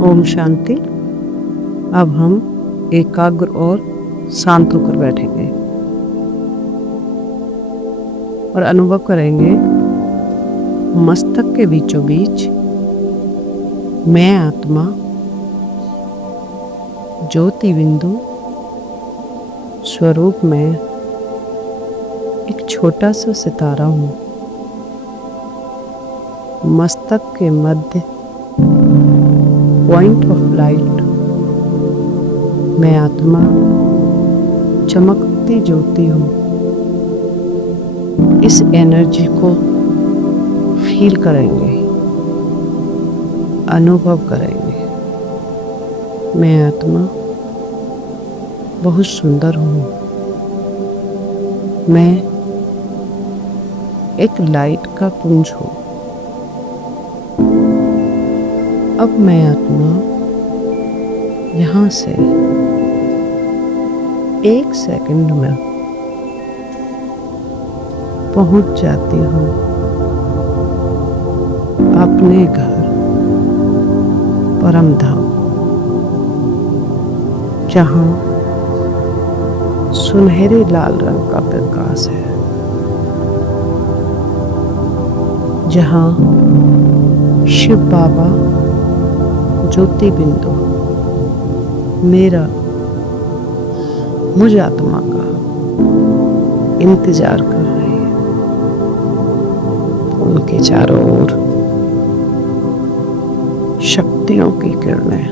ओम शांति। अब हम एकाग्र और शांत होकर बैठेंगे और अनुभव करेंगे मस्तक के बीचों बीच मैं आत्मा ज्योति बिंदु स्वरूप में एक छोटा सा सितारा हूँ। मस्तक के मध्य पॉइंट ऑफ लाइट मैं आत्मा चमकती ज्योति हूँ। इस एनर्जी को फील करेंगे, अनुभव करेंगे। मैं आत्मा बहुत सुंदर हूँ। मैं एक लाइट का पुंज हूँ। अब मैं आत्मा यहाँ से 1 सेकंड में पहुँच जाती हूँ अपने घर परम धाम, जहाँ सुनहरे लाल रंग का प्रकाश है, जहाँ शिव बाबा ज्योति बिंदु मेरा मुझ आत्मा का इंतजार कर रही है। उनके चारों ओर शक्तियों की किरणें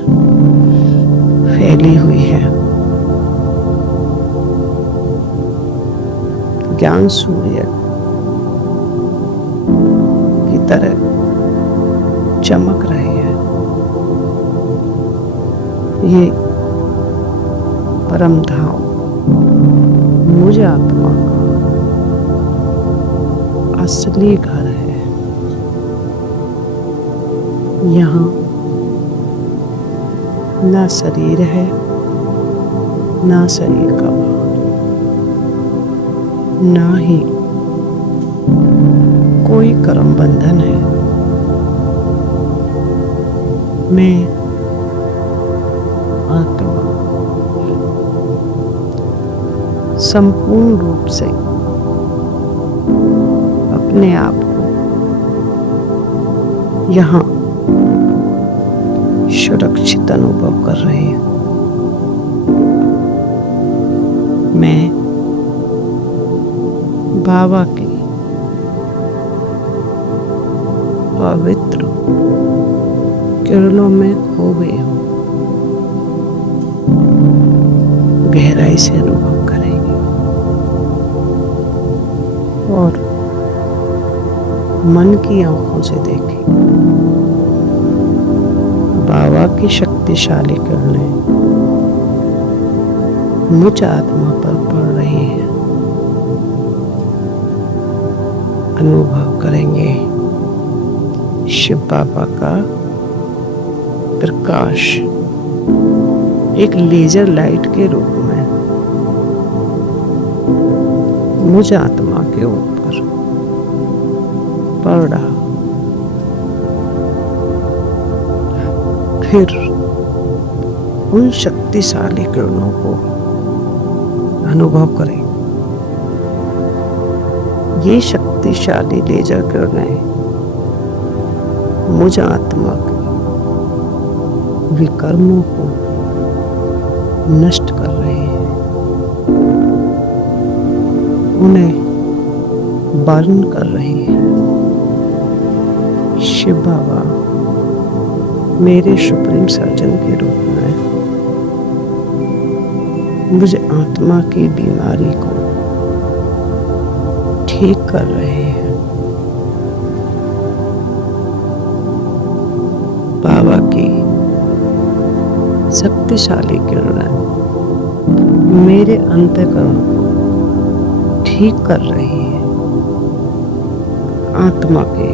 फैली हुई है। ज्ञान सूर्य की तरह चमक रहे हैं। ये परम धाम मुझ आत्मा का असली घर है। यहाँ ना शरीर है, ना शरीर का भान, ना ही कोई कर्म बंधन है। मैं आत्मा संपूर्ण रूप से अपने आप को यहाँ सुरक्षित अनुभव कर रही हूँ। मैं बाबा की पवित्र किरणों में खो गई हूँ। गहराई से अनुभव करेंगे और मन की आंखों से देखें बाबा की शक्तिशाली किरणें मुझ आत्मा पर पड़ रही है। अनुभव करेंगे शिव बाबा का प्रकाश एक लेजर लाइट के रूप में मुझ आत्मा के ऊपर पड़ रहा। फिर उन शक्तिशाली किरणों को अनुभव करें। ये शक्तिशाली लेजर किरणें मुझ आत्मा के विकर्मों को नष्ट कर रहे हैं, उन्हें बर्न कर रही है। शिव बाबा मेरे सुप्रीम सर्जन के रूप में मुझे आत्मा की बीमारी को ठीक कर रहे हैं। बाबा की शक्तिशाली किरणें मेरे अंतःकरण को ठीक कर रही है। आत्मा के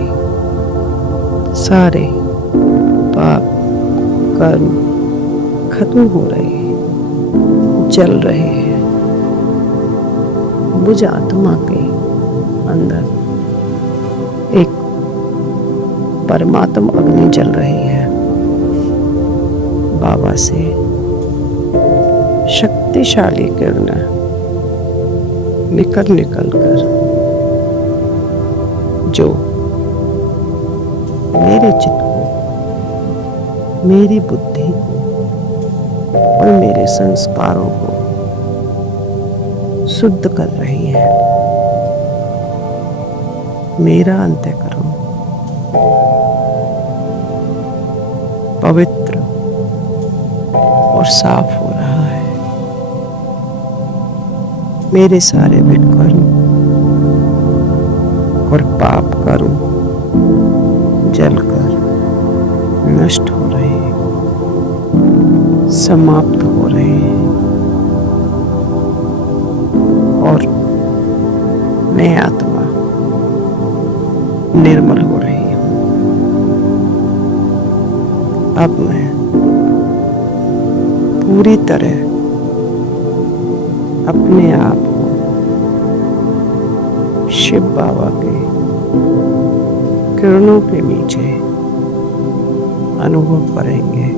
सारे पाप कर्म खत्म हो रहे हैं, जल रहे हैं। मुझ आत्मा के अंदर एक परमात्मा अग्नि जल रही है। बाबा से शक्तिशाली किरणें निकल निकल कर जो मेरे चित्त को, मेरी बुद्धि को और मेरे संस्कारों को शुद्ध कर रही है। मेरा अंतःकरण पवित्र और साफ हो रहा है। मेरे सारे विकर्म और पाप कर्म जलकर नष्ट हो रहे हैं, समाप्त हो रहे हैं और मैं आत्मा निर्मल हो रही हूँ। अब मैं पूरी तरह अपने आप को शिव बाबा के किरणों के नीचे अनुभव करेंगे।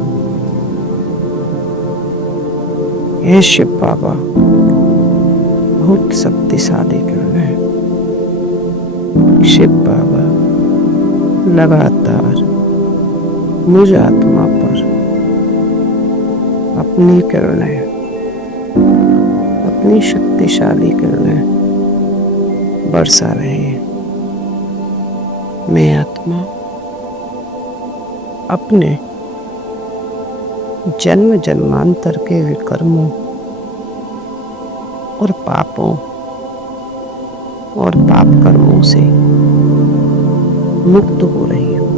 यह शिव बाबा बहुत शक्तिशाली किरण है। शिव बाबा लगातार मुझ आत्मा पर अपनी किरणें, अपनी शक्तिशाली किरणें बरसा रहे हैं। मैं आत्मा अपने जन्म जन्मांतर के विकर्मों और पापों और पाप कर्मों से मुक्त हो रही हूँ।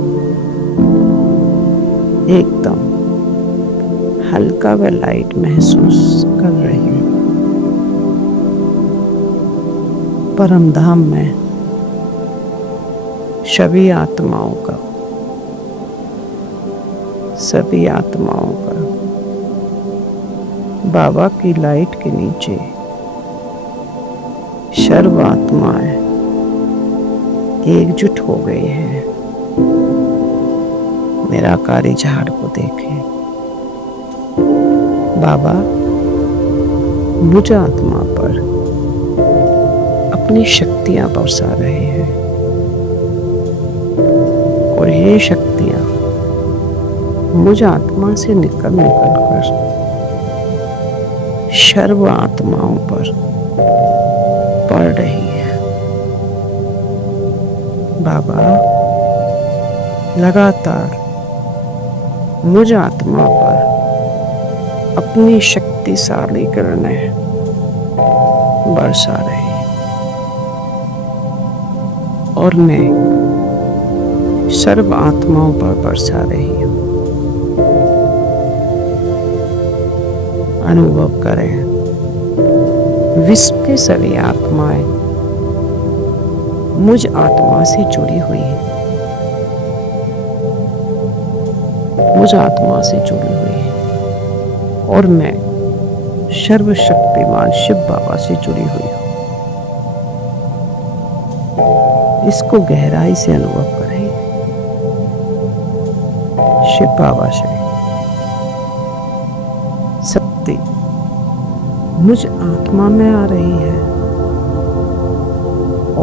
एकदम हल्का व लाइट महसूस कर रही हूँ। परम धाम में सभी आत्माओं का बाबा की लाइट के नीचे सर्व आत्माएं एकजुट हो गई हैं। मेरा कारी झाड़ को देखें। बाबा मुझ आत्मा पर अपनी शक्तियां बरसा रहे हैं और ये शक्तियां मुझ आत्मा से निकल कर सर्व आत्माओं पर पड़ रही है। बाबा लगातार मुझ आत्मा पर अपनी शक्तिशाली किरणें बरसा रहे हैं और मैं सर्व आत्माओं पर बरसा रही हूँ। अनुभव करें, विश्व के सभी आत्माएं मुझ आत्मा से जुड़ी हुई हैं, मुझ आत्मा से जुड़ी हुई है और मैं सर्वशक्तिमान शिव बाबा से जुड़ी हुई हूँ। इसको गहराई से अनुभव करें। शिव बाबा से शक्ति मुझ आत्मा में आ रही है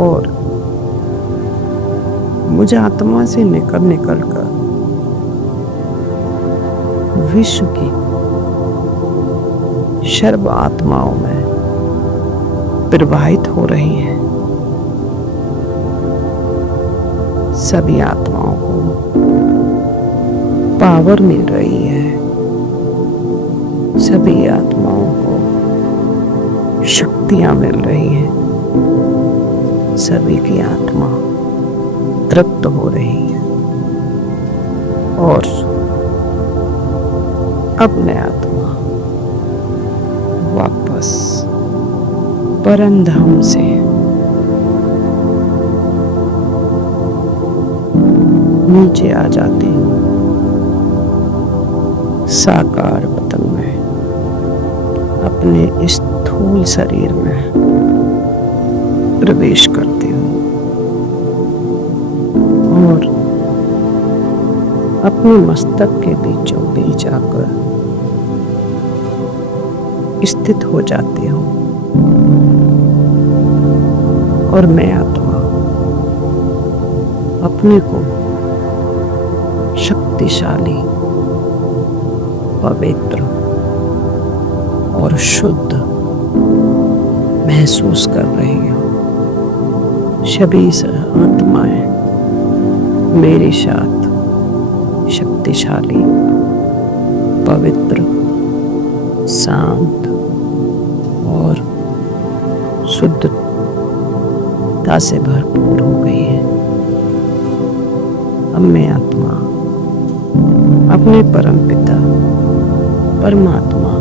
और मुझ आत्मा से निकल कर विश्व की सर्व आत्माओं में प्रवाहित हो रही है। सभी आत्माओं को पावर मिल रही है। सभी आत्माओं को शक्तियां मिल रही हैं। सभी की आत्मा तृप्त हो रही है और अब मैं आत्मा वापस परम धाम से नीचे आ जाती हूँ। साकार वतन में अपने स्थूल शरीर में प्रवेश करती हूँ और अपने मस्तक के बीचों बीच आकर स्थित हो जाते हो और मैं आत्मा अपने को शक्तिशाली, पवित्र और शुद्ध महसूस कर रही हूँ। सभी आत्माएं मेरे साथ शक्तिशाली, पवित्र, शांत और शुद्धता से भरपूर हो गई है। अब मैं आत्मा अपने परम पिता परमात्मा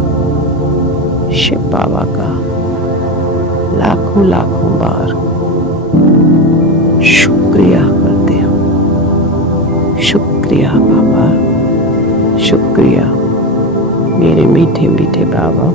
शिव बाबा का लाखों लाखों बार शुक्रिया करते हूँ। शुक्रिया बाबा, शुक्रिया मेरे मीठे मीठे बाबा।